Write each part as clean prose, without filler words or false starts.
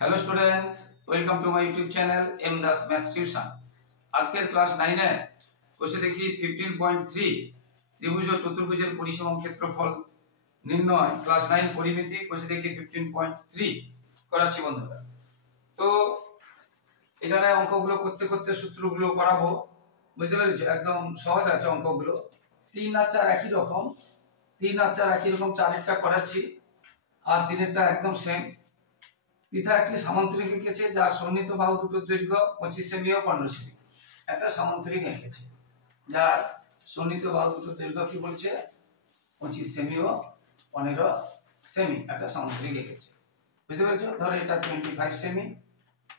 Hello students, welcome to my YouTube channel M Das maths tuition. আজকের class 9 এর কোষে দেখি 15.3 ত্রিভুজ ও চতুর্ভুজের পরিসম ক্ষেত্রফল নির্ণয়, ক্লাস 9 পরিমিতি, কোষে দেখি 15.3 করাচ্ছি বন্ধুরা। তো এখানে অঙ্কগুলো করতে করতে সূত্রগুলো করাবো, বুঝতে পেরেছো? একদম সহজ আছে অঙ্কগুলো। 3 আর 4 একই রকম, 3 আর 4 একই রকম, 4এরটা করাচ্ছি আর 3এরটা একদম সেম। পিতা একটি সামান্তরিক এঁকেছে যার সন্নিহিত বাহু দুটোর দৈর্ঘ্য 25 সেমি ও 15 সেমি। একটা সামান্তরিক এঁকেছে যার সন্নিহিত বাহু দুটোর দৈর্ঘ্য কি বলছে 25 সেমি ও 15 সেমি। একটা সামান্তরিক এঁকেছে, বুঝতে পেরেছো? ধরো এটা 25 সেমি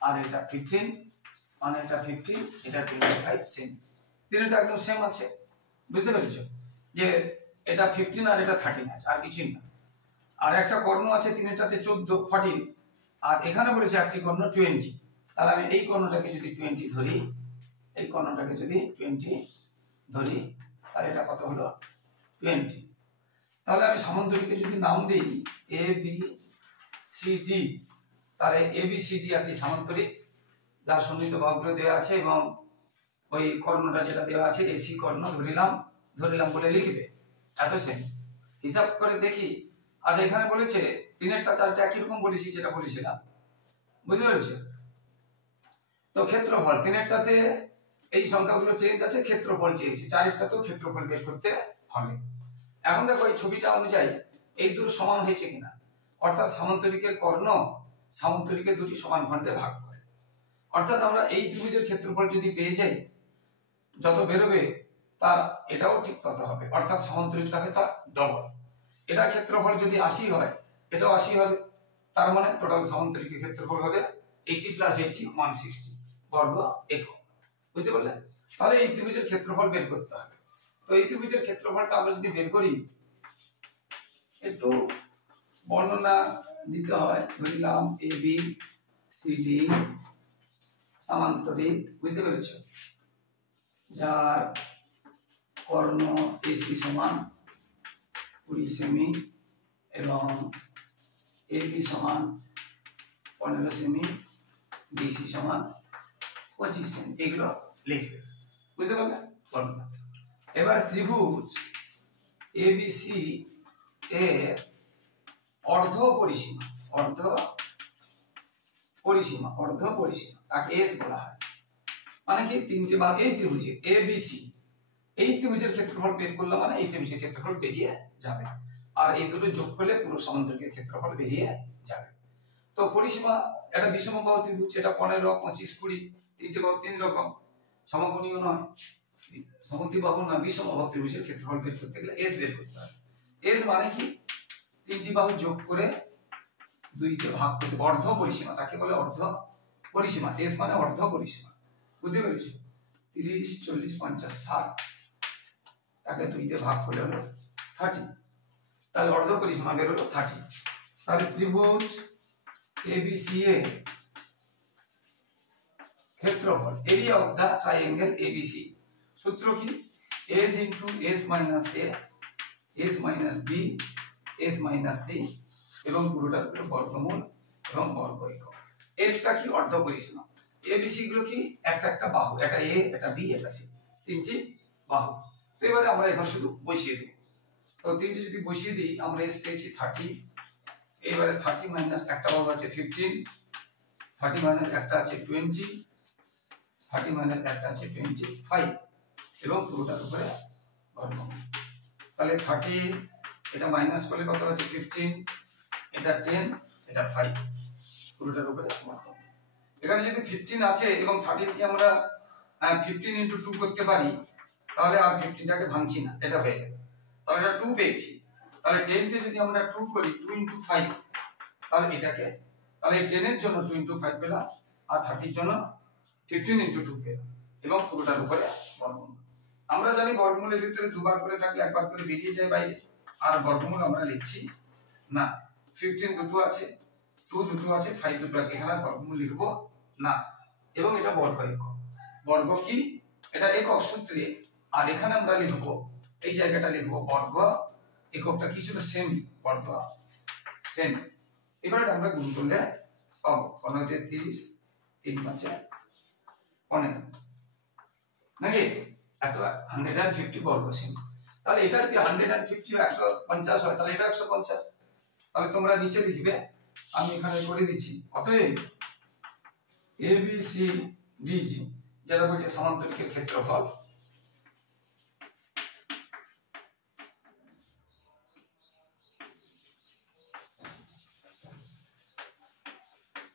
আর এটা 15, মানে এটা 15, এটা 25 সেমি। তিনটা একদম সেম আছে, বুঝতে পেরেছো? যে এটা 15 আর এটা 13 আছে, আর কিছুই না। আর একটা কর্ণ আছে তিনটাতে 14 আর এখানে বলেছে একটি কর্ণ 20। তাহলে আমি এই কর্ণটাকে যদি 20 ধরি, এই কর্ণটাকে যদি 20 ধরি, তাহলে এটা কত হলো 20। তাহলে আমি সামান্তরিকে যদি নাম দিই এ বি সি ডি, তাহলে এ বি সি ডি একটি সামান্তরিক যার সন্নিহিত বাহুগুলো দেওয়া আছে এবং ওই কর্ণটা যেটা দেওয়া আছে এসি কর্ণ ধরিলাম বলে লিখবে। এত সেম হিসাব করে দেখি। আচ্ছা, এখানে বলেছে 3এরটা 4টা একই রকম বলেছি, যেটা বলেছিলাম, বুঝতে পেরেছো? তো ক্ষেত্রফল 3এরটাতে এই সংখ্যাগুলো চেঞ্জ আছে, ক্ষেত্রফল চেয়েছি, 4এরটাতেও ক্ষেত্রফল বের করতে হবে। এখন দেখো এই ছবিটা অনুযায়ী এই দুটো সমান হয়েছে কিনা, অর্থাৎ সামান্তরিকের কর্ণ সামান্তরিকের দুটি সমান খণ্ডে ভাগ করে। অর্থাৎ আমরা এই ত্রিভুজের ক্ষেত্রফল যদি পেয়ে যাই, যত বেরোবে তার এটাও ঠিক তত হবে, অর্থাৎ সামান্তরিকটা হবে তার ডবল। এটা ক্ষেত্রফল যদি 80 হয়, এটাও 80 হবে, তার মানে টোটাল সামান্তরিকের ক্ষেত্রফল হবে 80 + 80 160 বর্গ একক, বুঝতে পারলে? তাহলে এই ত্রিভুজের ক্ষেত্রফল বের করতে হবে। তো এই ত্রিভুজের ক্ষেত্রফলটা আমরা যদি বের করি, একটু বর্ণনা দিতে হয়। ধরলাম এ বি সি ডি সামান্তরিক, বুঝতে পেরেছো? যার কর্ণ এসি সমান 20 সেমি এবং এবি সমান 15 সেমি, বিসি সমান 25 সেমি। এগুলো লিখবে, বুঝতে পারলে? বর্ণনা। এবার ত্রিভুজ এবিসি এর অর্ধ পরিসীমা তাকে এস বলা হয়। মানে কি, তিনটে বাহু এই ত্রিভুজে এবিসি, এই ত্রিভুজের ক্ষেত্রফল বের করলাম, মানে এই ত্রিভুজের ক্ষেত্রফল বেরিয়ে যাবে, আর এই দুটো যোগ করলে পুরো সমান্তরিকের ক্ষেত্রফল বেরিয়ে যাবে। তো পরিসীমা একটা বিষমবাহু ত্রিভুজ, এটা 15 25 20, তিনটে বাহু তিন রকম, সমকোণীয় নয়, সমদ্বিবাহু না, বিষমবাহু ত্রিভুজের ক্ষেত্রফল বের করতে গেলে এস বের করতে হয়। এস মানে কি, তিনটি বাহু যোগ করে দুইতে ভাগ করতে, অর্ধ পরিসীমা তাকে বলে, অর্ধ পরিসীমা। এস মানে অর্ধ পরিসীমা, বুঝতে পেরেছো? 30 40 50 60, তাকে দুইতে ভাগ করলে হলো 30, তাহলে অর্ধ পরিসীমা বের হলো 30। তাহলে ত্রিভুজ এবিসি এর ক্ষেত্রফল, area of the triangle ABC, সূত্র কি? s * s - a, s - b, s - c এবং পুরোটার উপর বর্গমূল এবং বর্গ একক। এসটা কি? অর্ধ পরিসীমা। এবিসি গুলো কি? একটা একটা বাহু, এটা এ, এটা বি, এটা সি, তিনটি বাহু। তো এবারে আমরা এখানে শুধু বসিয়ে দেব। তো তিনটি যদি বসিয়ে দিই, আমরা এস পেয়েছি 30, এবারে 30 মাইনাস একটা বাহু আছে 15, 30 মাইনাস একটা আছে 20, 30 মাইনাস একটা আছে 25 এবং পুরোটার উপরে বর্গমূল। তাহলে 30, এটা মাইনাস করলে কত আছে 15, এটা 10, এটা 5, পুরোটার উপরে বর্গমূল। এখানে যদি 15 আছে এবং 13 কে আমরা 15 * 2 করতে পারি, তাহলে আর 15টাকে ভাঙছি না, এটা হয়ে যাবে। তাহলে এটা 2 পেয়েছি। তাহলে 10 কে যদি আমরা 2 করি, 2 * 5, তাহলে এটাকে, তাহলে 10 এর জন্য 2 * 5 পেলাম, আর 30 এর জন্য 15 * 2 পেলাম এবং পুরোটার উপরে বর্গমূল। আমরা জানি বর্গমূলের ভিতরে দুবার করে থাকলে একবার করে বেরিয়ে যায় বাইরে, আর বর্গমূল আমরা লিখছি না। 15 দুটো আছে, 2 দুটো আছে, 5 দুটো আছে, এখানে বর্গমূল লিখবো না। এবং এটা বর্গ একক। বর্গ কি? এটা একক সূত্রে, আর এখানে আমরা লিখবো, এই জায়গাটা লিখবো বর্গ, এককটা কি ছিল? সেমি, বর্গ সেমি। এবারে আমরা গুণ করলে পাবো 15 × 30 3 × 5 15 নাকি এত 150 বর্গ সেমি। তাহলে এটা যদি 150 150 হয় তাহলে এটা 150। তাহলে তোমরা নিচে লিখবে, আমি এখানে করে দিচ্ছি। অতএব ABCDG যেটা বলছে সমান্তরিকের ক্ষেত্রফল,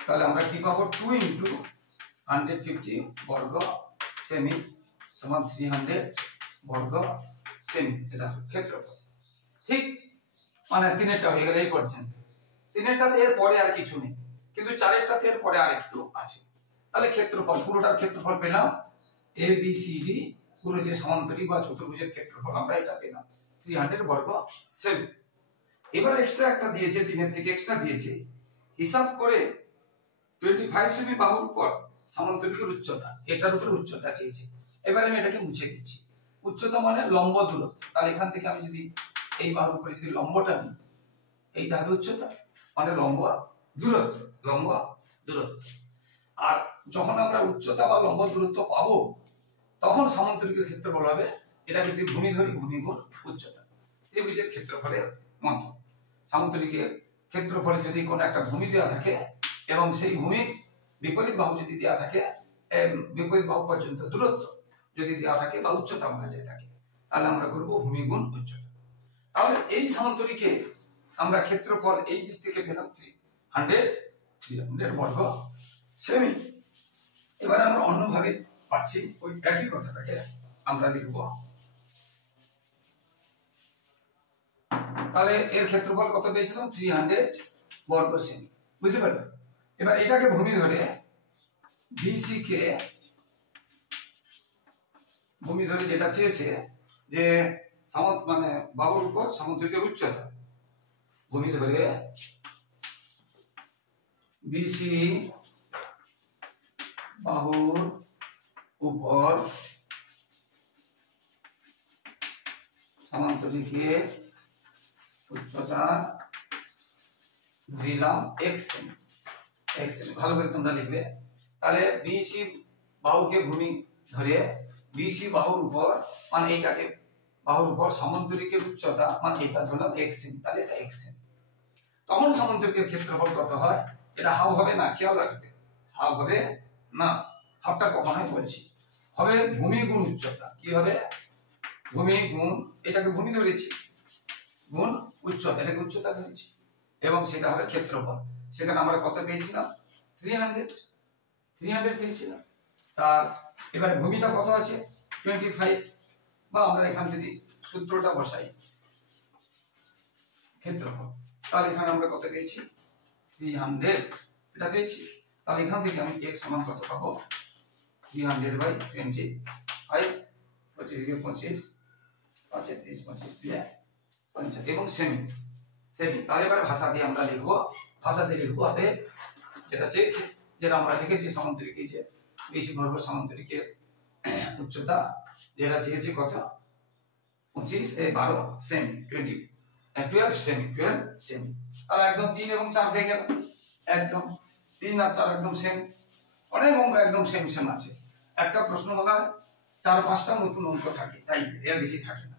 তাহলে আমরা কি পাবো 2 × 150 বর্গ সেমি সমান 300 বর্গ সেমি, এটা ক্ষেত্রফল। ঠিক মানে তিনেরটা হয়ে গেলে এই পর্যন্ত। তিনেরটাতে এর পরে আর কিছু নেই, কিন্তু চারেরটাতে এর পরে আরেকটু আছে। তাহলে ক্ষেত্রফল পুরোটার ক্ষেত্রফল পেলাম ABCD, পুরো যে সমান্তরিক বা চতুর্ভুজের ক্ষেত্রফল আমরা এটা পেলাম 300 বর্গ সেমি। এবার এক্সট্রা একটা দিয়েছে, তিনের থেকে এক্সট্রা দিয়েছে, হিসাব করে 25 সেমি বাহুর উপর সমান্তরিকের উচ্চতা, এটার উপর উচ্চতা চেয়েছে। এবার আমি এটাকে মুছে দিচ্ছি। উচ্চতা মানে লম্ব দূরত্ব, তাহলে এখান থেকে আমি যদি এই বাহুর উপরে যদি লম্বটা নিই, এইটা হবে উচ্চতা, মানে লম্ব দূরত্ব, লম্ব দূরত্ব। আর যখন আমরা উচ্চতা বা লম্ব দূরত্ব পাবো তখন সমান্তরিকের ক্ষেত্রফল হবে, এটা যদি ভূমি ধরি ভূমি গুণ উচ্চতা, ত্রিভুজের ক্ষেত্রফলের মতো। সমান্তরিকের ক্ষেত্রফলে যদি কোনো একটা ভূমি দেওয়া থাকে এবং সেই ভূমির বিপরীত বাহু যদি দেওয়া থাকে, বিপরীত বাহু পর্যন্ত দূরত্ব যদি দেওয়া থাকে বা উচ্চতা বলা যায় থাকে, তাহলে আমরা করব ভূমি গুণ উচ্চতা। তাহলে এই সমান্তরিকে আমরা ক্ষেত্রফল এই দিক থেকে পেলাম 300 বর্গ সেমি। এবার আমরা অন্যভাবে পাচ্ছি ওই একই কথাটাকে আমরা লিখব, তাহলে এর ক্ষেত্রফল কত পেয়েছিলাম 300 বর্গ সেমি, বুঝতে পারলে? এবার এটাকে ভূমি ধরে BC কে ভূমি ধরে যেটা চেয়েছে যে মানে বাহুর উপর সমান্তরিকের উচ্চতা, ভূমি ধরে BC বাহুর উপর সমান্তরিকের উচ্চতা ধরিলাম x সেমি। ভালো করে তোমরা লিখবে। তাহলে BC বাহুকে ভূমি ধরে BC বাহুর উপর মানে এইটাকে বাহুর উপর সমান্তরিকের উচ্চতা মানে এটা ধরলাম x সেমি, তাহলে এটা x সেমি। তখন সমান্তরিকের ক্ষেত্রফল কত হয়? এটা হাফ হবে না, খেয়াল রাখবে, হাফ হবে না। হাফটা কখনোই বলছি হবে ভূমি গুণ উচ্চতা। কি হবে? ভূমি গুণ, এটাকে ভূমি ধরেছি, গুণ উচ্চতা, এটাকে উচ্চতা ধরেছি, এবং সেটা হবে ক্ষেত্রফল। সেখানে আমরা কত পেয়েছিলাম 300 পেয়েছিলাম। তার এবারে ভূমিটা কত আছে 25, বা আমরা এখানে যদি সূত্রটা বসাই ক্ষেত্রফল, তাহলে এখানে আমরা কত পেয়েছি 300, এটা পেয়েছি। তাহলে এখান থেকে আমি x সমান কত পাবো 300/25, 25 × 25 5 × 30 25 দিয়ে 50 এবং সেমি। তাহলে এবারে ভাষা দিয়ে আমরা লিখবো, ভাষা দিয়ে লিখবো হাতে যেটা চেয়েছে, যেটা আমরা লিখেছি সমান্তরিক, এই যে BC বর্গ সমান্তরিকের উচ্চতা যেটা চেয়েছি কত 25 12 সেমি, 12 সেমি। তাহলে একদম 3 এবং 4 হয়ে গেল, একদম 3 আর 4 একদম সেম। অনেক অঙ্ক একদম সেম আছে। একটা প্রশ্ন বলা 4-5টা নতুন অঙ্ক থাকে, তাই এর বেশি থাকে না,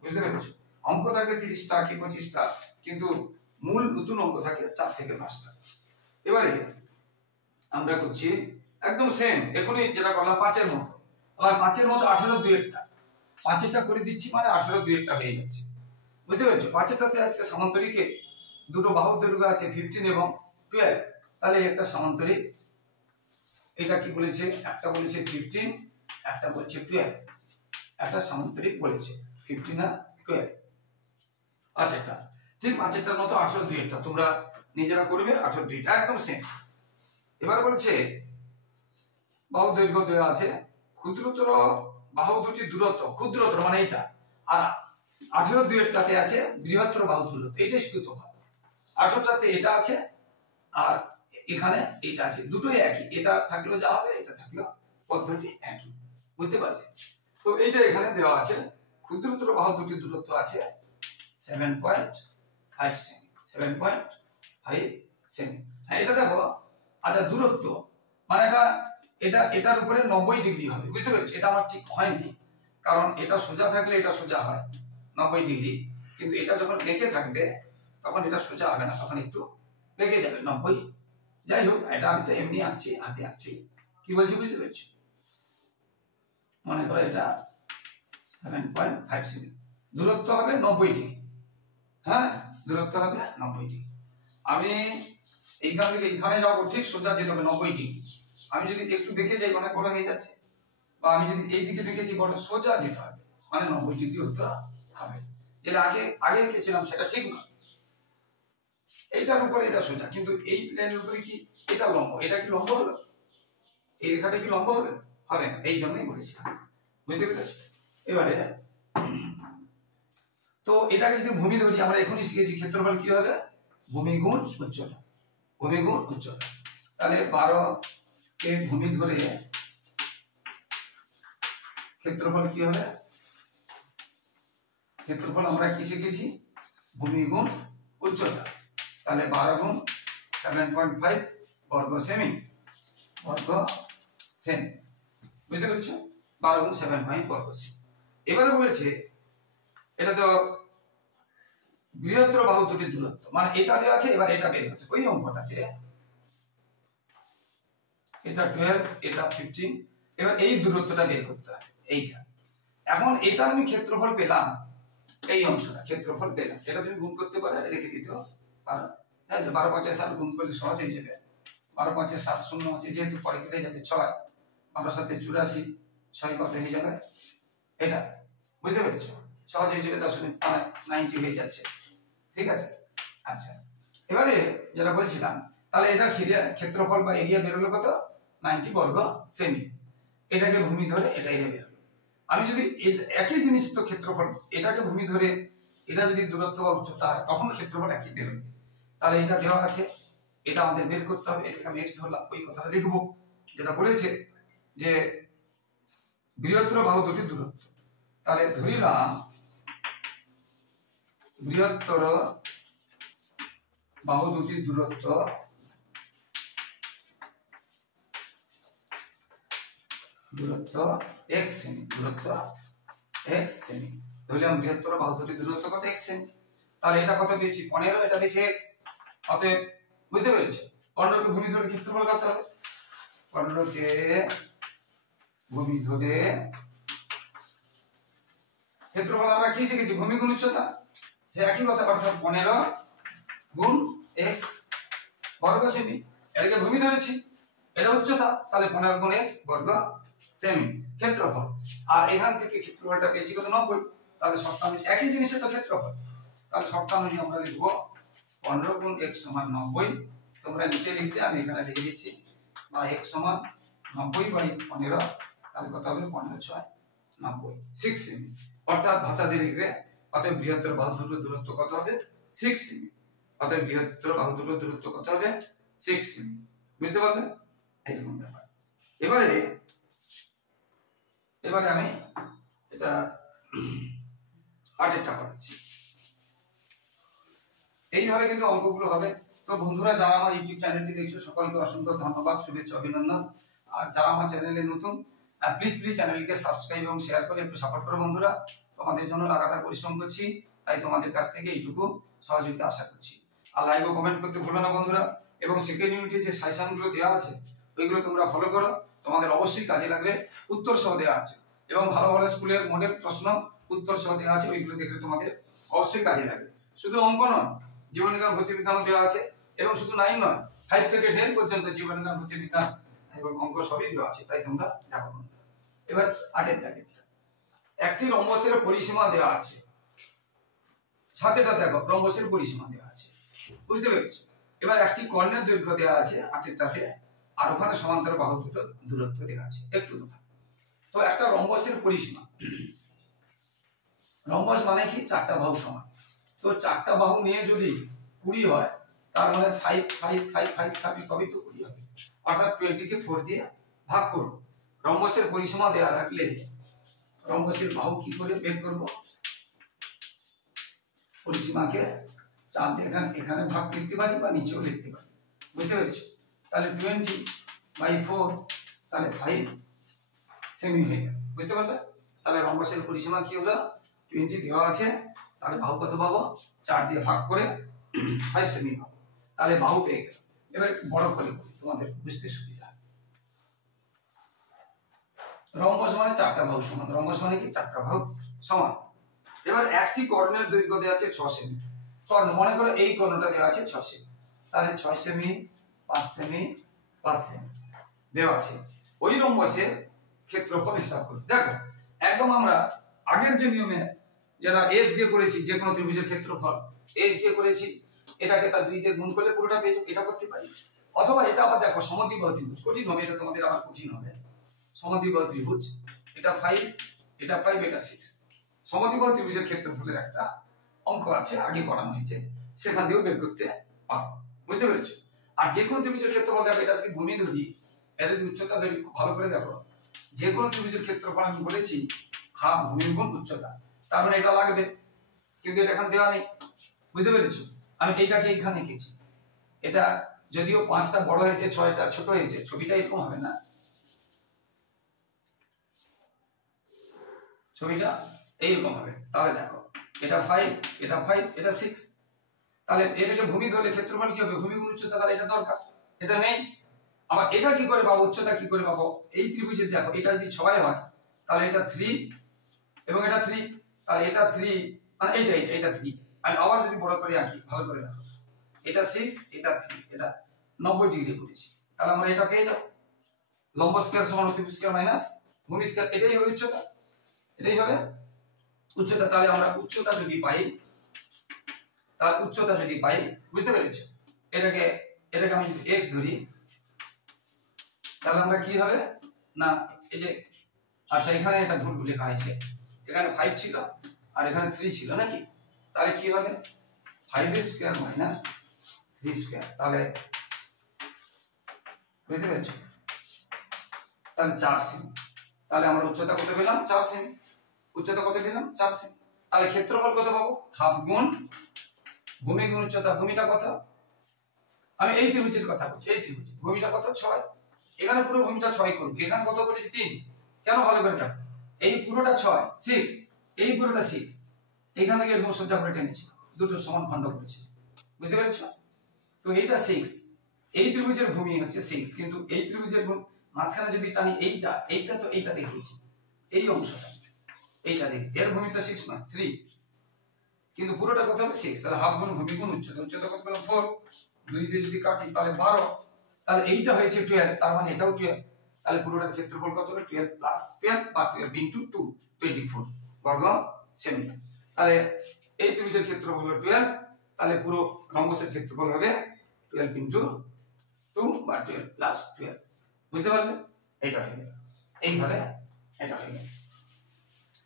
বুঝতে পেরেছো? অঙ্ক থাকে 30টা কি 25টা, কিন্তু মূল নতুন অঙ্ক থাকে 4 থেকে 5টা। এবারে আমরা করছি একদম সেম, এখনই যেটা করলাম 5-এর মতো, আবার 5-এর মতো 18-2-টা, 5-এরটা করে দিচ্ছি মানে 18-2-টা হয়ে যাচ্ছে, বুঝতে পেরেছো? 5-এরটাতে আজকে সমান্তরিকে দুটো বাহুর দৈর্ঘ্য আছে 15 এবং 12, তাহলে একটা সমান্তরিক, এটা কি বলেছে, একটা বলেছে 15, একটা বলছে 12, একটা সমান্তরিক বলেছে 15 আর 12। আচ্ছা, ঠিক 5-এরটার মতো 18-2-টা তোমরা নিজেরা করবে, 18-2-টা একদম সেম। এবার বলছে বাহু দৈর্ঘ্য দেওয়া আছে, ক্ষুদ্রতর বাহু দুটি দূরত্ব, ক্ষুদ্রতর মানে এটা, আর 18-2-টাতে আছে বৃহত্তর বাহু দূরত্ব, এইটাই শুধু তফাৎ। 18টাতে এটা আছে আর এখানে এটা আছে, দুটোই একই, এটা থাকলেও যা হবে এটা থাকলেও পদ্ধতি একই, বুঝতে পারলে? তো এইটা এখানে দেওয়া আছে, ক্ষুদ্রতর বাহু দুটি দূরত্ব আছে 7.5 সেমি, 7.5 সেমি। হ্যাঁ, এটা দেখো আচ্ছা দূরত্ব মানে এটা এটার উপরে 90 ডিগ্রি হবে, বুঝতে পেরেছো? এটা আমার ঠিক হয়নি, কারণ এটা সোজা থাকলে এটা সোজা হয় 90 ডিগ্রি, কিন্তু এটা যখন বেঁকে থাকবে তখন এটা সোজা হবে না, তখন একটু বেঁকে যাবে 90। যাই হোক, এটা আমি তো এমনি আঁকছি, হাতে আঁকছি, কি বলছি বুঝতে পেরেছো? মনে করো এটা 7.5 সেমি, দূরত্ব হবে 90 ডিগ্রি। হ্যাঁ, দূরত্ব হবে 90 ডিগ্রি। আমি এইখান থেকে এইখানে যাবো, ঠিক সোজা যেতে হবে 90 ডিগ্রি। আমি যদি একটু বেঁকে যাই অনেক বড় হয়ে যাচ্ছে, বা আমি যদি এই দিকে বেঁকে যাই বড়, সোজা যেতে হবে, মানে 90 ডিগ্রি হতে হবে। যেটা আগে এঁকেছিলাম সেটা ঠিক না, এইটার উপরে এটা সোজা, কিন্তু এই প্লেনের উপরে কি এটা লম্ব, এটা কি লম্ব হলো? এই রেখাটা কি লম্ব হবে? হবে না, এই জন্যই বলেছিলাম, বুঝতে পেরেছি? এবারে তো এটাকে যদি ভূমি ধরি, আমরা এখনই শিখেছি ক্ষেত্রফল কি হবে? ভূমি গুণ উচ্চতা, ভূমি গুণ উচ্চতা। তাহলে 12 কে ভূমি ধরে ক্ষেত্রফল কি হবে? ক্ষেত্রফল আমরা কি শিখেছি? ভূমি গুণ উচ্চতা। তাহলে 12 গুণ 7.5 বর্গ সেমি, বর্গ সেমি, বুঝতে পেরেছো? 12 গুণ 7.5 বর্গ সেমি। এবারে বলেছে এটা তো বৃহত্তর বাহু দুটির দূরত্ব, মানে এটা দেওয়া আছে, এবার এটা বের করতে, ওই অঙ্কটাতে এটা 12, এটা 15, এবার এই দূরত্বটা বের করতে হবে, এইটা। এখন এটা আমি ক্ষেত্রফল পেলাম, এই অংশটা ক্ষেত্রফল পেলাম, এটা তুমি গুণ করতে পারো, রেখে দিতে পারো। হ্যাঁ, 12 5 7 গুণ করলে সহজ হয়ে যাবে। 12 5 7 শূন্য আছে, যেহেতু পরে কেটে যাবে 6, 12 7 84, 6 কত হয়ে যাবে? এটা, বুঝতে পেরেছো? সহজ হয়ে যাবে, 90 হয়ে যাচ্ছে, ঠিক আছে? আচ্ছা, এবারে যেটা বলছিলাম, তাহলে এটা ক্ষেত্রফল বা এরিয়া বেরোলো কত? 90 বর্গ সেমি। এটাকে ভূমি ধরে এটা এরিয়া বেরোলো। আমি যদি একই জিনিস তো ক্ষেত্রফল, এটাকে ভূমি ধরে এটা যদি দূরত্ব বা উচ্চতা হয়, তখন ক্ষেত্রফল একই বেরোবে। তাহলে এটা দেওয়া আছে, এটা আমাদের বের করতে হবে। এটাকে আমি x ধরলাম, ওই কথাটা লিখবো যেটা বলেছে যে বৃহত্তর বাহু দুটির দূরত্ব। তাহলে ধরিলাম বৃহত্তর বাহু দুটির দূরত্ব x সেমি, দূরত্ব x সেমি। ধরলাম বৃহত্তর বাহু দুটির দূরত্ব কত? x semi. তাহলে এটা কত পেয়েছি? 15, এটা পেয়েছি x। অতএব বুঝতে পেরেছো, 15 কে ভূমি ধরে ক্ষেত্রফল কত হবে? 15 কে ভূমি ধরে ক্ষেত্রফল আমরা কি শিখেছি? ভূমি গুণ উচ্চতা, যে একই কথা, অর্থাৎ 15 গুণ x বর্গ সেমি। এটাকে ভূমি ধরেছি, এটা উচ্চতা, তাহলে 15 গুণ x বর্গ সেমি ক্ষেত্রফল। আর এখান থেকে ক্ষেত্রফলটা পেয়েছি কত? 90। তাহলে শর্ত অনুযায়ী একই জিনিসের তো ক্ষেত্রফল, তাহলে শর্ত অনুযায়ী আমরা লিখব 15 গুণ x সমান 90। তোমরা নিচে লিখবে, আমি এখানে লিখে দিচ্ছি, বা x সমান 90 বাই 15, তাহলে কত হবে? 15 6 90, 6 সেমি। অর্থাৎ ভাষা দিয়ে লিখবে, অতএব বৃহত্তর বাহু দুটোর দূরত্ব কত হবে? 6 সেমি। অতএব বৃহত্তর বাহু দুটোর দূরত্ব কত হবে? 6 সেমি। বুঝতে পারলে? এইরকম ব্যাপার। এবারে আমি এটা আরেকটা করাচ্ছি, এইভাবে কিন্তু অঙ্কগুলো হবে। তো বন্ধুরা, যারা আমার ইউটিউব চ্যানেলটি দেখছো, সকলকে অসংখ্য ধন্যবাদ, শুভেচ্ছা, অভিনন্দন। আর যারা আমার চ্যানেলে নতুন, প্লিজ চ্যানেলকে সাবস্ক্রাইব এবং শেয়ার করে একটু সাপোর্ট করো বন্ধুরা। তোমাদের জন্য লাগাতার পরিশ্রম করছি, তাই তোমাদের কাছ থেকে এইটুকু সহযোগিতা আশা করছি। আর লাইক ও কমেন্ট করতে ভুলো না বন্ধুরা। এবং সেকেন্ড ইউনিটে যে সাজেশনগুলো দেওয়া আছে, ওইগুলো তোমরা ফলো করো, তোমাদের অবশ্যই কাজে লাগবে। উত্তর সহ দেওয়া আছে, এবং ভালো ভালো স্কুলের মডেল প্রশ্ন উত্তর সহ দেওয়া আছে, ওইগুলো দেখলে তোমাদের অবশ্যই কাজে লাগবে। শুধু অঙ্ক নয়, জীবনবিজ্ঞান, ভৌতবিজ্ঞানও দেওয়া আছে, এবং শুধু 9 নয়, 5 থেকে 10 পর্যন্ত জীবনবিজ্ঞান, ভৌতবিজ্ঞান এবং অঙ্ক সবই দেওয়া আছে, তাই তোমরা দেখো। এবার 8 দাগে একটি রম্বসের পরিসীমা দেওয়া আছে, সাথেটা দেখো, রম্বসের পরিসীমা দেওয়া আছে, বুঝতে পেরেছো? এবার একটি কর্ণের দৈর্ঘ্য দেওয়া আছে 8টাতে, আর ওখানে সমান্তর বাহু দুটো দূরত্ব দেওয়া আছে, একটু দূর। তো একটা রম্বসের পরিসীমা, রম্বস মানে কি? 4টা বাহু সমান। তো 4টা বাহু নিয়ে যদি 20 হয়, তার মানে 5 5 5 5 থাকলে তবেই তো 20 হবে। অর্থাৎ 20 কে 4 দিয়ে ভাগ করব। রম্বসের পরিসীমা দেওয়া থাকলে রম্বসের বাহু কি করে বের করব? পরিসীমাকে 4 দিয়ে এখানে ভাগ লিখতে পারি, বা নিচেও লিখতে পারি, বুঝতে পেরেছো? তাহলে 20/4 তাহলে 5 সেমি হয়ে গেল। বুঝতে পারলে? তাহলে রম্বসের পরিসীমা কি হলো? 20 দেওয়া আছে, তাহলে বাহু কত পাবো? 4 দিয়ে ভাগ করে 5 সেমি পাবো। তাহলে বাহু পেয়ে গেল। এবার বড় করে করি, তোমাদের বুঝতে সুবিধা। রম্বস মানে 4টা বাহু সমান। রম্বস মানে কি? 4টা বাহু সমান। এবার একটি কর্ণের দৈর্ঘ্য দেওয়া আছে 6 সেমি। কর্ণ মনে করো এই কর্ণটা দেওয়া আছে 6 সেমি, তাহলে 6 সেমি 5 সেমি 5 সেমি দেওয়া আছে। ওই রম্বসের ক্ষেত্রফল হিসাব করি। দেখো একদম আমরা আগের যে নিয়মে যারা এস দিয়ে করেছি, যে কোনো ত্রিভুজের ক্ষেত্রফল এস দিয়ে করেছি, এটাকে তার 2 দিয়ে গুণ করলে পুরোটা পেয়ে যাবো। এটা করতে পারি, অথবা এটা আবার দেখো সমদ্বিবাহু ত্রিভুজ, কঠিন হবে এটা, তোমাদের আবার কঠিন হবে। সমদ্বিবাহু ত্রিভুজ, এটা 5 এটা 5 এটা 6। সমদ্বিবাহু ত্রিভুজের ক্ষেত্রফলের একটা অঙ্ক আছে, আগে করানো হয়েছে, সেখান দিয়েও বের করতে পারো। বুঝতে পেরেছো? আর যে কোনো ত্রিভুজের ক্ষেত্রফল দেখো, এটা যদি ভূমি ধরি, এটা যদি উচ্চতা ধরি, খুব ভালো করে দেখো, যে কোনো ত্রিভুজের ক্ষেত্রফল আমি বলেছি হাফ ভূমি গুণ উচ্চতা, তার মানে এটা লাগবে, কিন্তু এটা এখানে দেওয়া নেই। বুঝতে পেরেছো? আমি এইটাকে এখানে এঁকেছি, এটা যদিও 5টা বড় হয়েছে 6টা ছোট হয়েছে, ছবিটা এরকম হবে না, ছবিটা এইরকম হবে। তাহলে দেখো এটা 5 এটা 5 এটা 6, তাহলে এটাকে ভূমি ধরলে ক্ষেত্রফল কি হবে? ভূমি গুণ উচ্চতা, তাহলে এটা দরকার, এটা নেই। আবার এটা কি করে পাবো? উচ্চতা কি করে পাবো? এই ত্রিভুজের দেখো, এটা যদি 6 হয় তাহলে এটা 3 এবং এটা 3, তাহলে এটা 3 মানে এটা 3। আমি আবার যদি বড় করে আঁকি, ভালো করে দেখো, এটা 6 এটা 3, এটা 90 ডিগ্রি করেছি, তাহলে আমরা এটা পেয়ে যাব। লম্ব স্কয়ার সমান অতিভুজ স্কয়ার মাইনাস ভূমি স্কয়ার, এটাই হবে উচ্চতা, এটাই হবে উচ্চতা। তাহলে আমরা উচ্চতা যদি পাই, তাহলে উচ্চতা যদি পাই, বুঝতে পেরেছো? এটাকে আমি যদি x ধরি, তাহলে আমরা কি হবে না, এই যে আচ্ছা এখানে এটা ভুল লেখা হয়েছে, এখানে 5 ছিল আর এখানে 3 ছিল নাকি, তাহলে কি হবে 5 স্কয়ার মাইনাস 3 স্কয়ার, তাহলে বুঝতে পেরেছো? তাহলে 4 সেমি। তাহলে আমরা উচ্চতা কত পেলাম? 4 সেমি। উচ্চতা কত পেলাম? 4 সেমি। তাহলে ক্ষেত্রফল কত পাবো? হাফ গুণ ভূমি গুণ উচ্চতা। ভূমিটা কত? আমি এই ত্রিভুজের কথা বলছি, এই ত্রিভুজ ভূমিটা কত? 6। এখানে পুরো ভূমিটা 6 করব, এখানে কত করেছি? 3। কেন? ভালো করে দেখো, এই পুরোটা 6 6, এই পুরোটা 6, এইখান থেকে এরকম সোজা করে টেনেছি, দুটো সমান খণ্ড করেছি। বুঝতে পেরেছো? তো এইটা 6, এই ত্রিভুজের ভূমি হচ্ছে 6, কিন্তু এই ত্রিভুজের মাঝখানে যদি টানি এইটা তো এইটা দেখিয়েছি, এই অংশটা এইটা দেখি, এর ভূমি তো 6 নয় 3, কিন্তু পুরোটা কত হবে? 6। তাহলে হাফ গুণ ভূমি গুণ উচ্চতা, উচ্চতা কত পেলাম? 4। 2 দিয়ে যদি কাটি তাহলে 12, তাহলে এইটা হয়েছে 12, তার মানে এটাও 12, তাহলে পুরোটার ক্ষেত্রফল কত হবে? 12 প্লাস 12 বা 12 ইনটু 2 24 বর্গ সেমি। তাহলে এই ত্রিভুজের ক্ষেত্রফল হলো 12, তাহলে পুরো রম্বসের ক্ষেত্রফল হবে 12 ইনটু 2 বা 12 প্লাস 12। বুঝতে পারলে? এটা হয়ে গেল, এইভাবে এটা হয়ে গেল।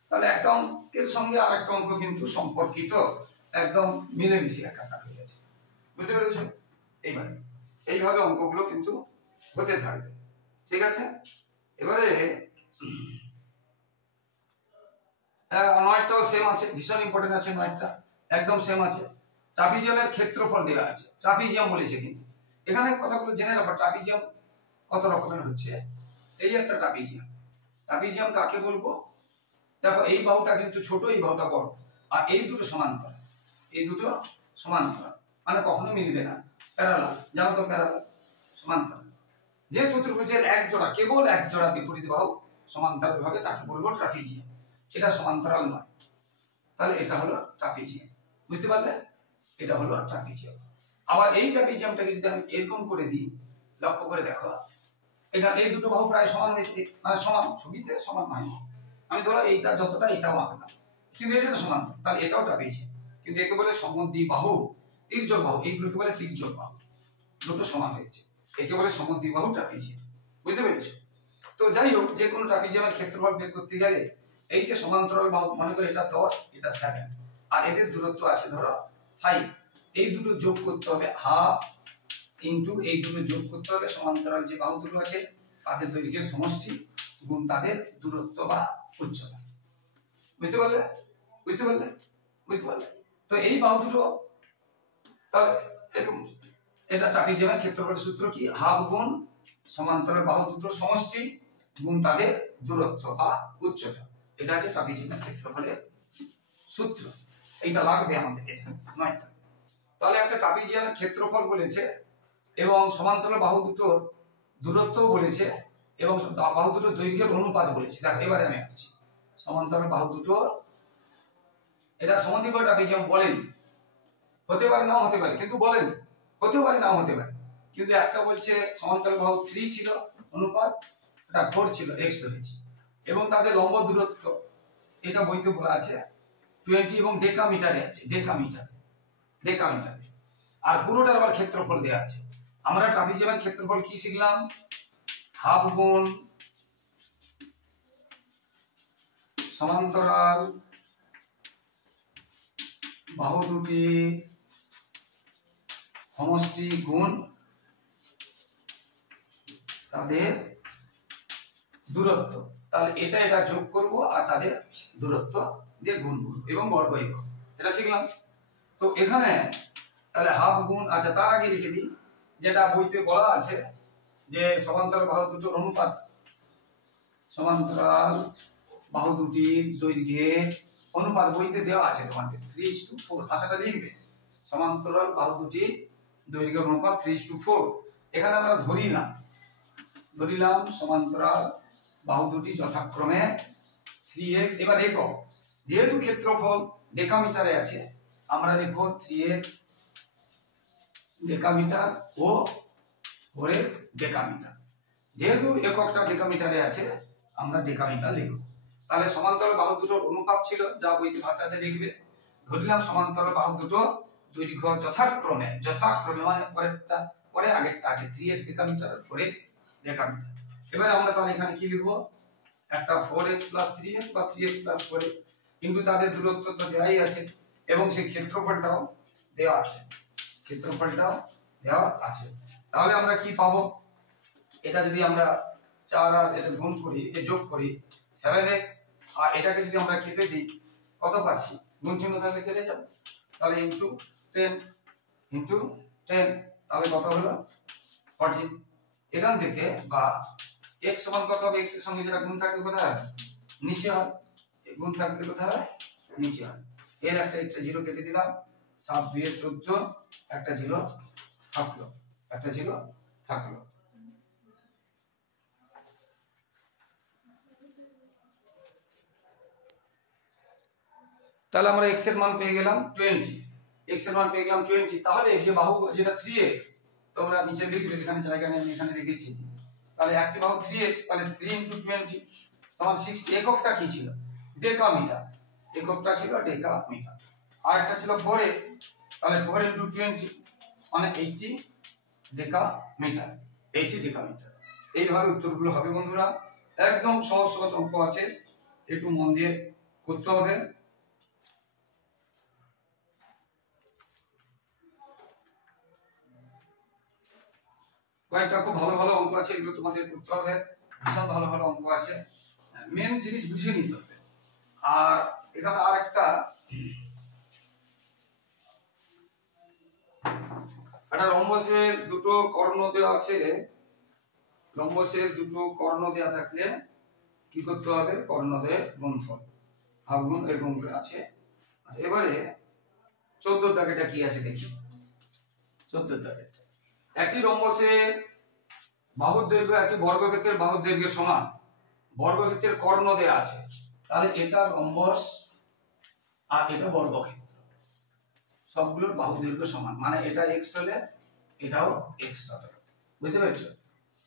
তাহলে একটা অঙ্কের সঙ্গে আরেকটা অঙ্ক কিন্তু সম্পর্কিত, একদম মিলেমিশে একাকার হয়ে গেছে। বুঝতে পেরেছো? এইভাবে অঙ্কগুলো কিন্তু হতে থাকবে, ঠিক আছে? এবারে 9টাও সেম আছে, ভীষণ ইম্পর্টেন্ট আছে 9টা, একদম সেম আছে। ট্রাপিজিয়ামের ক্ষেত্রফল দেওয়া আছে, ট্রাপিজিয়াম বলেছে, কিন্তু এখানে কথাগুলো জেনে রাখো, ট্রাপিজিয়াম কত রকমের হচ্ছে। এই একটা ট্রাপিজিয়াম, ট্রাপিজিয়াম কাকে বলবো? দেখো এই বাহুটা কিন্তু ছোট, এই বাহুটা বড়, আর এই দুটো সমান্তর, এই দুটো সমান্তর মানে কখনো মিলবে না, প্যারালাল, জানো তো প্যারালাল সমান্তর। যে চতুর্ভুজের এক জোড়া, কেবল এক জোড়া বিপরীত বাহু সমান্তরাল ভাবে তাকে বলবো ট্রাপিজিয়াম। এটা সমান্তরাল নয়, তাহলে এটা হলো ট্রাপিজিয়াম। বুঝতে পারলে? এটা হলো ট্রাপিজিয়াম। আবার এই ট্রাপিজিয়ামটাকে যদি আমি এরকম করে দিই, লক্ষ্য করে দেখো, এখানে এই দুটো বাহু প্রায় সমান হয়েছে, মানে সমান, ছবিতে সমান হয়। আমি ধরো এইটা যতটা এটাও আঁকলাম, কিন্তু এটা তো সমান্তর, তাহলে এটাও ট্রাপিজিয়াম। কিন্তু একে বলে সমদ্বিবাহু তির্যক বাহু, এইগুলোকে বলে তির্যক বাহু, দুটো সমান হয়েছে, একে বলে সমদ্বিবাহু ট্রাপিজিয়াম। বুঝতে পেরেছো? তো যাই হোক, যে কোনো ট্রাপিজিয়ামের ক্ষেত্রফল বের করতে গেলে এই যে সমান্তরাল বাহু, মনে করে এটা 10 এটা 7, আর এদের দূরত্ব আছে ধরো 5, এই দুটো যোগ করতে হবে হাফ ইনটু এই দুটো যোগ করতে হবে সমান্তরাল যে বাহু দুটো আছে তাদের দৈর্ঘ্যের সমষ্টি গুণ তাদের দূরত্ব বা উচ্চতা। বুঝতে পারলে? তো এই বাহু দুটো তাহলে এরকম এটা ট্রাপিজিয়ামের ক্ষেত্রফলের সূত্র কি, হাফ গুণ সমান্তরাল বাহু দুটোর সমষ্টি গুণ তাদের দূরত্ব বা উচ্চতা। এটা হচ্ছে ট্রাপিজিয়ামের ক্ষেত্রফলের সূত্র। এইটা লাগবে আমাদের এখানে 9টা। তাহলে একটা ট্রাপিজিয়ামের ক্ষেত্রফল বলেছে এবং সমান্তরাল বাহু দুটোর দূরত্বও বলেছে এবং বাহু দুটোর দৈর্ঘ্যের অনুপাত বলেছে। দেখো এবারে আমি আঁকছি সমান্তরাল বাহু দুটো, এটা সমদ্বিবাহু ট্রাপিজিয়াম বলেনি, হতে পারে নাও হতে পারে, কিন্তু বলেনি, হতেও পারে নাও হতে পারে। কিন্তু একটা বলছে সমান্তরাল বাহু 3 ছিল অনুপাত, এটা 4 ছিল, x ধরেছি, এবং তাদের লম্ব দূরত্ব এটা বইতে বলা আছে 20 এবং ডেকামিটারে আছে, ডেকামিটারে। আর পুরোটার আবার ক্ষেত্রফল দেয়া আছে। আমরা ট্রাপিজিয়ামের ক্ষেত্রফল কি শিখলাম, হাফ গুণ সমান্তরাল বাহু দুটি সমষ্টি গুণ তাদের দূরত্ব। তাহলে এটা যোগ করব আর তাদের দূরত্ব দিয়ে গুণ করব এবং বর্গ একক, এটা শিখলাম। তো এখানে তাহলে হাফ গুণ, আচ্ছা তার আগে লিখে দিই যেটা বইতে বলা আছে যে সমান্তরাল বাহু দুটোর অনুপাত, সমান্তরাল বাহু দুটির দৈর্ঘ্যের অনুপাত বইতে দেওয়া আছে তোমাদের 3:4, ভাষাটা লিখবে সমান্তরাল বাহু দুটির দৈর্ঘ্যের অনুপাত 3:4। এখানে আমরা ধরিলাম সমান্তরাল বাহু দুটি যথাক্রমে 3x, এবার একক, যেহেতু ক্ষেত্রফল ডেকামিটারে আছে আমরা লিখব 3x ডেকামিটার ও 4x ডেকামিটার। যেহেতু এককটা ডেকামিটারে আছে আমরা ডেকামিটার লিখব। তাহলে সমান্তরাল বাহু দুটোর অনুপাত ছিল যা বইতে ভাষা আছে লিখবে। ধরলাম সমান্তরাল বাহু দুটো দৈর্ঘ্য যথাক্রমে মানে পরে আগেরটা আছে 3x ডেকামিটার আর 4x ডেকামিটার। এবারে আমরা তাহলে এখানে কি লিখব, একটা 4x + 3x বা 3x + 4x, কিন্তু তাদের দূরত্ব তো দেওয়াই আছে এবং সেই ক্ষেত্রফলটাও দেওয়া আছে, তাহলে আমরা কি পাবো, এটা যদি আমরা 4 আর এটা গুণ করি, যোগ করি 7x, আর এটাকে যদি আমরা কেটে দিই কত পাচ্ছি, গুণ চিহ্ন থাকলে কেটে যাবে, তাহলে ইনটু 10 তাহলে কত হলো 14। এখান থেকে বা x সমান কত হবে, x এর সঙ্গে যেটা গুণ থাকবে কোথায় নিচে হয়, গুণ থাকলে কোথায় নিচে হয়। এর একটা 0 কেটে দিলাম, 7 2 14, একটা 0 থাকলো। তাহলে আমরা x এর মান পেয়ে গেলাম 20, তাহলে যে বাহু যেটা 3x, তোমরা নিচে লিখবে, এখানে জায়গা নেই আমি এখানে লিখেছি, তাহলে একটি বাহু 3x, তাহলে 3 × 20 সমান 60। এককটা কি ছিল, ডেকামিটার, আর একটা ছিল 4x, তাহলে 4 × 20 মানে 80 ডেকামিটার। এইভাবে উত্তরগুলো হবে বন্ধুরা, একদম সহজ অঙ্ক আছে, একটু মন দিয়ে করতে হবে। কয়েকটা খুব ভালো অঙ্ক আছে, এগুলো তোমাদের করতে হবে, ভীষণ ভালো অঙ্ক আছে, মেন জিনিস বুঝে নিতে হবে। আর এখানে আর একটা রম্বসের দুটো কর্ণ দেওয়া আছে, থাকলে কি করতে হবে, কর্ণদের গুণফল ভাগগুণ এরকম করে আছে। আচ্ছা এবারে 14 দাগেটা কি আছে দেখি। 14 দাগে একটি রম্বসের বাহুর দৈর্ঘ্য একটি বর্গক্ষেত্রের বাহুর দৈর্ঘ্যের সমান, বর্গক্ষেত্রের কর্ণ দেয়া আছে, তাহলে এটা রম্বস আর এটা বর্গক্ষেত্র, সবগুলোর বাহু দৈর্ঘ্য সমান, মানে এটা x হলে এটাও x হবে, বুঝতে পেরেছো,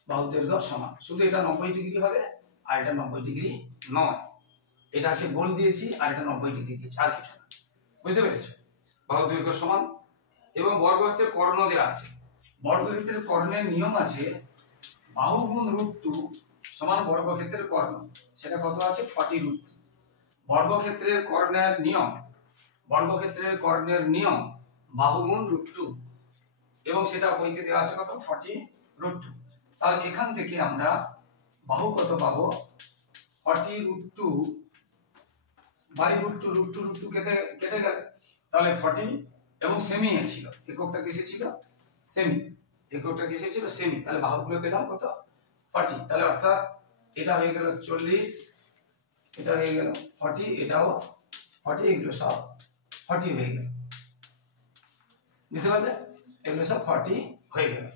বাহু দৈর্ঘ্য সমান, শুধু এটা 90 ডিগ্রি হবে আর এটা 90 ডিগ্রি নয়, এটা আছে গোল দিয়েছি আর এটা 90 ডিগ্রি দিয়েছি, আর কিছু না, বুঝতে পেরেছো, বাহু দৈর্ঘ্য সমান। এবং বর্গক্ষেত্রের কর্ণ দেয়া আছে, বর্গক্ষেত্রের কর্ণের নিয়ম আছে বাহু গুণ √2 সমান বর্গক্ষেত্রের কর্ণ, সেটা কত আছে 40√2। বর্গক্ষেত্রের কর্ণের নিয়ম বাহু গুণ √2 এবং সেটা বইতে দেওয়া আছে কত 40√2। তাহলে এখান থেকে আমরা বাহু কত পাবো, 40√2 বাই √2 কেটে গেল, তাহলে 40 এবং সেমি ছিল, এককটা কিসে ছিল সেমি, এককটা কিসে ছিল সেমি, তাহলে বাহুগুলো পেলাম কত 40, তাহলে অর্থাৎ এটা হয়ে গেল 40, এটা হয়ে গেল 40, এটাও 40, এগুলো সব 40 হয়ে গেল, বুঝতে পারলে এগুলো সব 40 হয়ে গেল,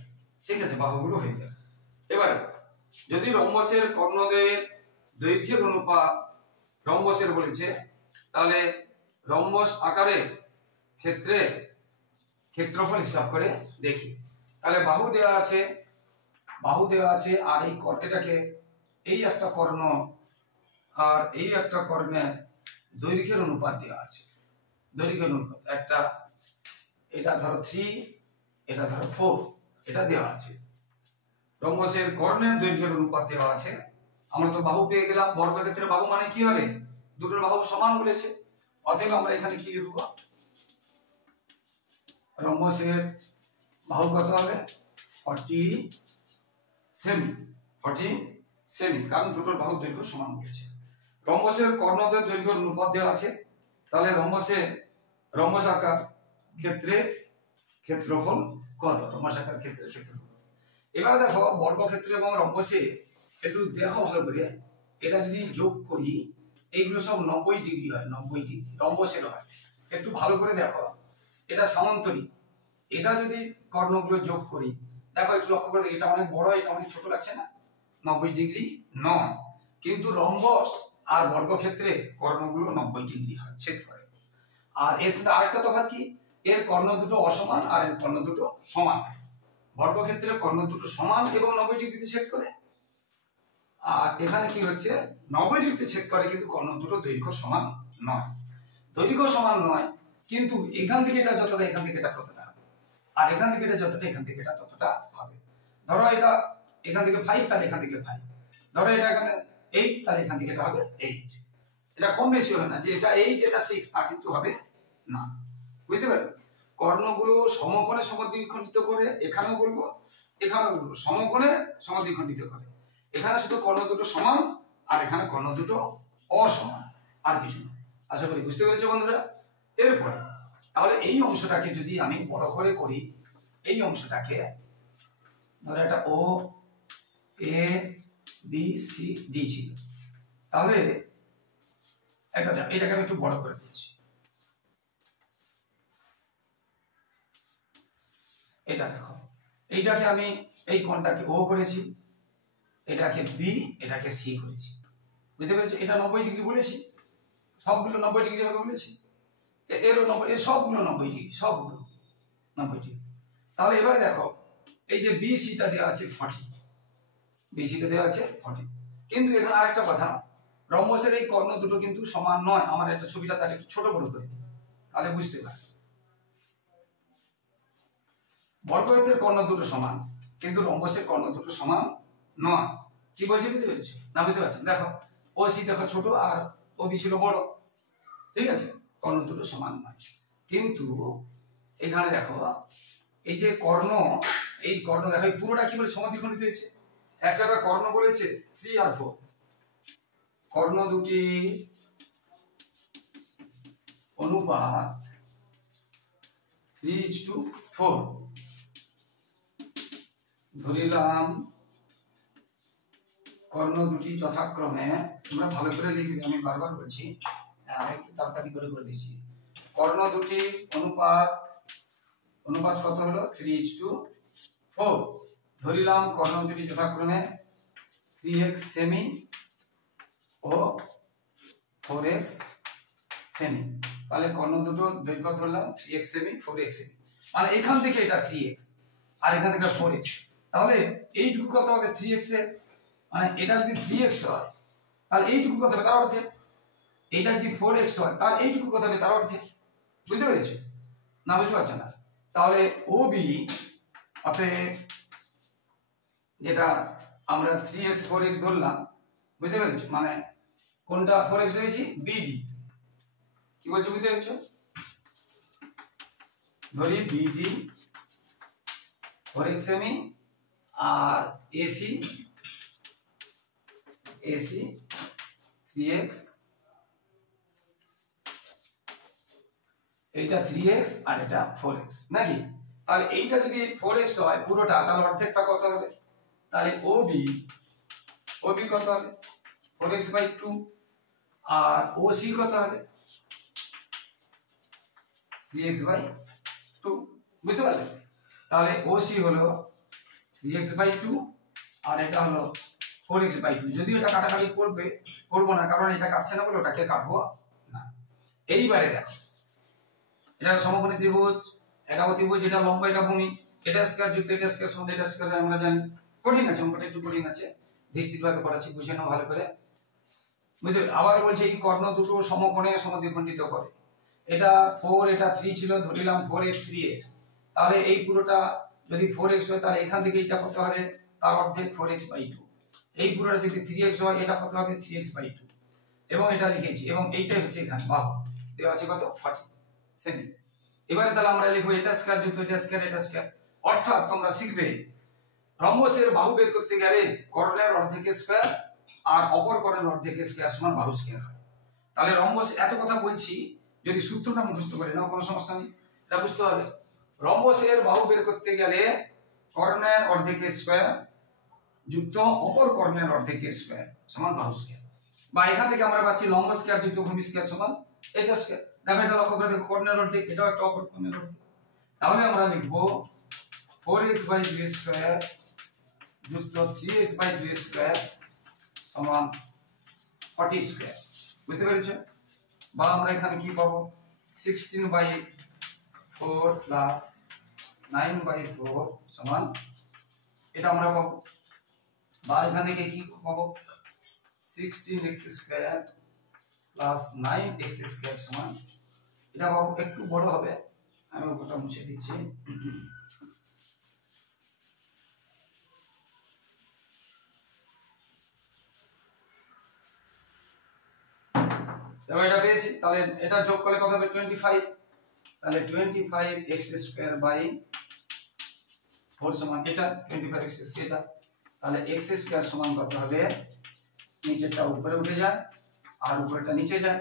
ঠিক আছে, বাহুগুলো হয়ে গেল। এবারে যদি রম্বসের কর্ণদ্বয়ের দৈর্ঘ্যের অনুপাত রম্বসের বলেছে, তাহলে রম্বস আকারের ক্ষেত্রে ক্ষেত্রফল হিসাব করে দেখি। তাহলে বাহু দেওয়া আছে, আর এই এটাকে এই একটা কর্ণ আর এই একটা কর্ণের দৈর্ঘ্যের অনুপাত দেওয়া আছে, দৈর্ঘ্যের অনুপাত একটা, এটা ধরো 3, এটা ধরো 4, এটা দেওয়া আছে। রম্বসের কর্ণের দৈর্ঘ্যের অনুপাত দেওয়া আছে। আমরা তো বাহু পেয়ে গেলাম, বর্গক্ষেত্রে বাহু মানে কি হবে, দুটোর বাহু সমান বলেছে, অতএব আমরা এখানে কি লিখব, রম্বসের বাহু কত হবে 40 সেমি, কারণ দুটোর বাহুর দৈর্ঘ্য সমান বলেছে। রম্বসের কর্ণদ্বয়ের দৈর্ঘ্যের অনুপাত দেওয়া আছে, তাহলে রম্বস আকার ক্ষেত্রে ক্ষেত্রফল কত, রম্বস আকার ক্ষেত্রে ক্ষেত্রফল। এবারে দেখো বর্গক্ষেত্র এবং রম্বসে একটু দেখো ভালো করে, এটা যদি যোগ করি এইগুলো সব 90 ডিগ্রি হয়, 90 ডিগ্রি রম্বসের হয়, একটু ভালো করে দেখো, এটা সমান্তরিক, এটা যদি কর্ণগুলো যোগ করি, দেখো একটু লক্ষ্য করে দেখো, এটা অনেক বড়, এটা অনেক ছোট লাগছে না, 90 ডিগ্রি নয়, কিন্তু রম্বস আর বর্গক্ষেত্রে কর্ণগুলো 90 ডিগ্রি হয়, ছেদ করে। আর এর সাথে আরেকটা তফাৎ কি, এর কর্ণ দুটো অসমান আর এর কর্ণ দুটো সমান। বর্গক্ষেত্রে কর্ণ দুটো সমান এবং 90 ডিগ্রিতে ছেদ করে, আর এখানে কি হচ্ছে 90 ডিগ্রিতে ছেদ করে, কিন্তু কর্ণ দুটো দৈর্ঘ্য সমান নয়, দৈর্ঘ্য সমান নয়, কিন্তু এখান থেকে এটা যতটা, এখান থেকে এটা ততটা হবে, আর এখান থেকে এটা যতটা, এখান থেকে এটা ততটা হবে। ধরো এটা এখান থেকে 5, তাহলে এখান থেকে 5, ধরো এটা এখানে 8, তাহলে এখান থেকে এটা হবে 8, এটা কম বেশি হবে না, যে এটা 8 এটা 6 তা কিন্তু হবে না, বুঝতে পারলে। কর্ণগুলো সমকোণে সমদ্বিখণ্ডিত করে, এখানেও বলবো এখানেও বলবো সমকোণে সমদ্বিখণ্ডিত করে, এখানে শুধু কর্ণ দুটো সমান আর এখানে কর্ণ দুটো অসমান, আর কিছু না। আশা করি বুঝতে পেরেছো বন্ধুরা। এরপরে তাহলে এই অংশটাকে যদি আমি বড় করে করি, এই অংশটাকে ধরো এটা ও এ বি সি ডি ছিল, তাহলে এটাকে আমি একটু বড় করে দিচ্ছি, এটা দেখো, এইটাকে আমি এই কোণটাকে ও করেছি, এটাকে বি, এটাকে সি করেছি, বুঝতে পেরেছো। এটা 90 ডিগ্রি বলেছি, সবগুলো 90 ডিগ্রি হবে বলেছি, এরও 90, এর সবগুলো 90 ডিগ্রি, সবগুলো 90 ডিগ্রি। তাহলে এবারে দেখো এই যে বি সিটা দেওয়া আছে 40, বি সিটা দেওয়া আছে 40, কিন্তু এখানে আরেকটা কথা, রম্বসের এই কর্ণ দুটো কিন্তু সমান নয়। আমার একটা ছবিটা তার একটু ছোট বড় করে দিই, তাহলে বুঝতে পারবে। বর্গক্ষেত্রের কর্ণ দুটো সমান, কিন্তু রম্বসের কর্ণ দুটো সমান নয়। কি বলছি বুঝতে পেরেছো না, বুঝতে পারছেন। দেখো ও সি দেখো ছোট আর ও বি ছিল বড়, ঠিক আছে, কর্ণ দুটো সমান নয়। কিন্তু এখানে দেখো এই যে কর্ণ, এই কর্ণ দেখো এই পুরোটা কি বলে সমদ্বিখণ্ডিত হয়েছে, একটা কর্ণ বলেছে 3 আর 4, কর্ণ দুটি অনুপাত 3:4, ধরিলাম কর্ণ দুটি যথাক্রমে, তোমরা ভালো করে লিখবে, আমি বারবার বলছি, আমি একটু তাড়াতাড়ি করে দিচ্ছি। কর্ণ দুটি অনুপাত কত হলো 3:4, ধরিলাম কর্ণ দুটি যথাক্রমে 3x সেমি ও 4x সেমি, তাহলে কর্ণ দুটো দৈর্ঘ্য ধরলাম 3x সেমি 4x সেমি, মানে এখান থেকে এটা 3x আর এখান থেকে 4x, তাহলে এইটুকু কত হবে 3x এর, মানে এটা যদি 3x হয় তাহলে এইটুকু কত হবে তার অর্ধেক, এটা যদি 4x হয় তাহলে এইটুকু কত হবে তার অর্ধেক, বুঝতে পেরেছো না, বুঝতে পারছো না। তাহলে OB অতএব যেটা আমরা 3x 4x ধরলাম, বুঝতে পেরেছো, মানে কোনটা 4x হয়েছে BD, কি বলছো বুঝতে পেরেছো, ধরি BD 4x সেমি আর AC 3x, এটা 3x আর এটা 4x নাকি, তাহলে এইটা যদি 4x হয় পুরোটা, তাহলে অর্ধেকটা কত হবে? তাহলে OB কত হবে? 4x/2। আর OC কত হবে? 3x/2। বুঝতে পারলে? তাহলে OC হলো 3x/2 আর এটা হলো 4x/2। যদিও এটা কাটাকাটি করবো না, কারণ এটা কাটছে না বলে ওটাকে কাটবো না। এইবারে দেখো, এটা সমকোণী ত্রিভুজ, এটা অতিভুজ, এটা লম্ব, এটা ভূমি, এটা স্কয়ার যুক্ত এটা স্কয়ার সমান এটা স্কয়ার আমরা জানি। কঠিন আছে অঙ্কটা, একটু কঠিন আছে, বিস্তৃতভাবে করাচ্ছি, বুঝে নাও ভালো করে। বুঝতে? আবার বলছে এই কর্ণ দুটো সমকোণে সমদ্বিখণ্ডিত করে। এটা 4 এটা 3 ছিল, ধরিলাম 4x 3x। তাহলে এই পুরোটা যদি 4x হয় তাহলে এখান থেকে এটা কত হবে? তার অর্ধেক 4x/2। এই পুরোটা যদি 3x হয় এটা কত হবে? 3x/2। এবং এটা লিখেছি, এবং এইটাই হচ্ছে এখানে বাহু দেওয়া আছে কত? 40 সেমি। এবারে তাহলে আমরা লিখবো এটা স্কয়ার যুক্ত এটা স্কয়ার এটা স্কয়ার। অর্থাৎ তোমরা শিখবে রম্বসের বাহু বের করতে গেলে কর্ণের অর্ধেকের স্কয়ার আর অপর কর্ণের অর্ধেকের স্কয়ার সমান বাহু স্কয়ার হয়। তাহলে রম্বস, এত কথা বলছি, যদি সূত্রটা মুখস্থ করে নাও কোনো সমস্যা নেই, এটা বুঝতে হবে। রম্বসের বাহু বের করতে গেলে কর্ণের অর্ধেকের স্কয়ার যুক্ত অপর কর্ণের অর্ধেকের স্কয়ার সমান বাহু স্কয়ার। বা এখান থেকে আমরা পাচ্ছি লম্ব স্কয়ার যুক্ত ভূমি স্কয়ার সমান এটা স্কয়ার। দেখো এটা লক্ষ্য করে দেখো, কর্ণের অর্ধেক, এটাও একটা অপর কর্ণের অর্ধেক। তাহলে আমরা লিখব 4x/2 স্কয়ার যুক্ত 3x/2 স্কয়ার সমান 40 স্কয়ার। বুঝতে পেরেছো? বা আমরা এখানে কি পাবো? 16/4 প্লাস 9/4 সমান এটা আমরা পাবো। বা এখান থেকে কি পাবো? 16x square plus 9x square সমান এটা পাবো। একটু বড় হবে, আমি ওটা মুছে দিচ্ছি। এবার এটা পেয়েছি, তাহলে এটা যোগ করলে কত হবে? 25। তাহলে 25x স্কয়ার বাই 4 সমান এটা 25x স্কয়ার এটা। তাহলে x স্কয়ার সমান কত হবে? নিচেরটা উপরে উঠে যায় আর উপরেরটা নিচে যায়।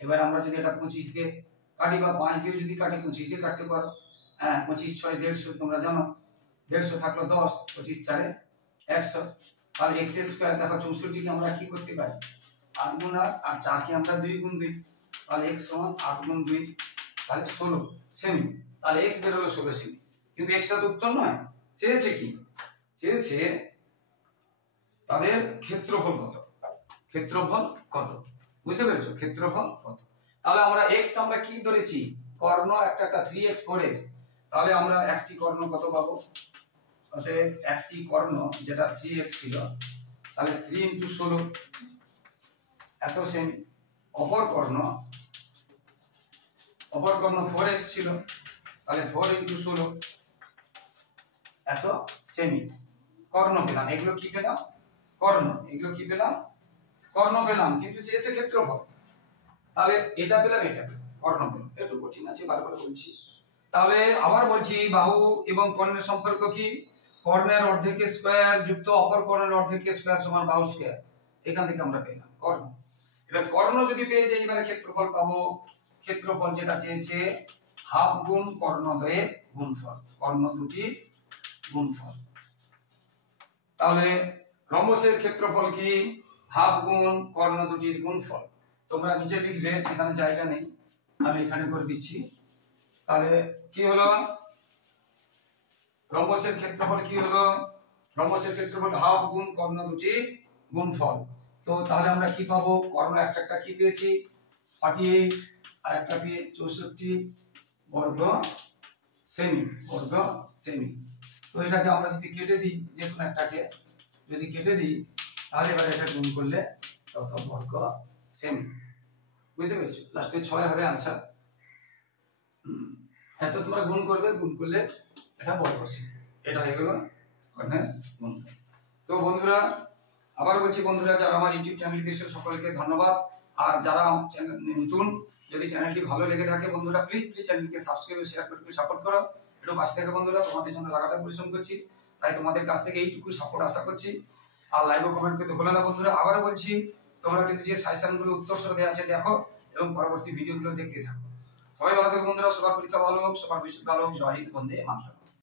এবার আমরা যদি এটা 25 দিয়ে কাটি বা 5 দিয়ে যদি কাটি, 25 দিয়ে কাটতে পারো। হ্যাঁ, 25 6 150, তোমরা জানো 150 থাকলো 10, 25 4 100। তাহলে x স্কয়ার দেখো 64 কে আমরা কি করতে পারি? 8 গুণ 8 আর 4 কে আমরা 2 গুণ 2। তাহলে x সমান 8 গুণ 2 তাহলে 16 সেমি। তাহলে x বের হলো 16 সেমি। কিন্তু x টা তো উত্তর নয়, চেয়েছে কি? চেয়েছে তাদের ক্ষেত্রফল কত। ক্ষেত্রফল কত? বুঝতে পেরেছো? ক্ষেত্রফল কত? তাহলে আমরা x টা আমরা কি ধরেছি? কর্ণ একটা 3x 4x। তাহলে আমরা একটি কর্ণ কত পাবো? অতএব একটি কর্ণ যেটা 3x ছিল, তাহলে 3 × 16 এত সেমি। অপর কর্ণ 4x ছিল, তাহলে 4 × 16 এত সেমি। কর্ণ পেলাম। এগুলো কি পেলাম? কর্ণ। এগুলো কি পেলাম? কর্ণ পেলাম। কিন্তু চেয়েছে ক্ষেত্রফল। তাহলে এটা পেলাম, এটা পেলাম, কর্ণ পেলাম। একটু কঠিন আছে, বারবার বলছি। তাহলে আবার বলছি, বাহু এবং কর্ণের সম্পর্ক কি? কর্ণের অর্ধেকের স্কয়ার যুক্ত অপর কর্ণের অর্ধেকের স্কয়ার সমান বাহু স্কয়ার। এখান থেকে আমরা পেলাম কর্ণ। এবার কর্ণ যদি পেয়ে যাই, এবারে ক্ষেত্রফল পাবো। ক্ষেত্রফল যেটা চেয়েছে হাফ গুণ কর্ণদ্বয়ের গুণফল, কর্ণ দুটির গুণফল। তাহলে রম্বসের ক্ষেত্রফল কি? হাফ গুণ কর্ণ দুটির গুণফল। তোমরা নিচে লিখবে, এখানে জায়গা নেই, আমি এখানে করে দিচ্ছি। তাহলে কি হলো? রম্বসের ক্ষেত্রফল কি হলো? রম্বসের ক্ষেত্রফল হাফ গুণ কর্ণ দুটির গুণফল। তো তাহলে আমরা কি পাবো? কর্ণ একটা কি পেয়েছি? 48 আর একটা পেয়ে 64 বর্গ সেমি। বর্গ সেমি। তো এটাকে আমরা যদি কেটে দিই, যে কোনো একটাকে যদি কেটে দিই, তাহলে এবার এটা গুণ করলে তত বর্গ সেমি। বুঝতে পেরেছো? লাস্টে 6 হবে आंसर। হ্যাঁ, তো তোমরা গুণ করবে, গুণ করলে এটা বর্গ সেমি। এটা হয়ে গেল কর্ণের গুণফল। তো বন্ধুরা, আবার বলছি, বন্ধুরা যারা আমার ইউটিউব চ্যানেলটি দেখছো সকলকে ধন্যবাদ। আর যারা নতুন, যদি চ্যানেলটি ভালো লেগে থাকে বন্ধুরা, প্লিজ চ্যানেলকে সাবস্ক্রাইব ও শেয়ার করে সাপোর্ট করো। একটু পাশে থেকে বন্ধুরা, তোমাদের জন্য লাগাতার পরিশ্রম করছি, তাই তোমাদের কাছ থেকে এইটুকু সাপোর্ট আশা করছি। আর লাইক ও কমেন্ট করতে ভুলো না বন্ধুরা। আবারও বলছি, তোমরা কিন্তু যে সাজেশনগুলো উত্তর সহ দেওয়া আছে দেখো এবং পরবর্তী ভিডিওগুলো দেখতে থাকো। সবাই ভালো থেকো বন্ধুরা, সবার পরীক্ষা ভালো হোক, সবার ভবিষ্যৎ ভালো হোক। জয় হিন্দ, বন্দে মাতরম।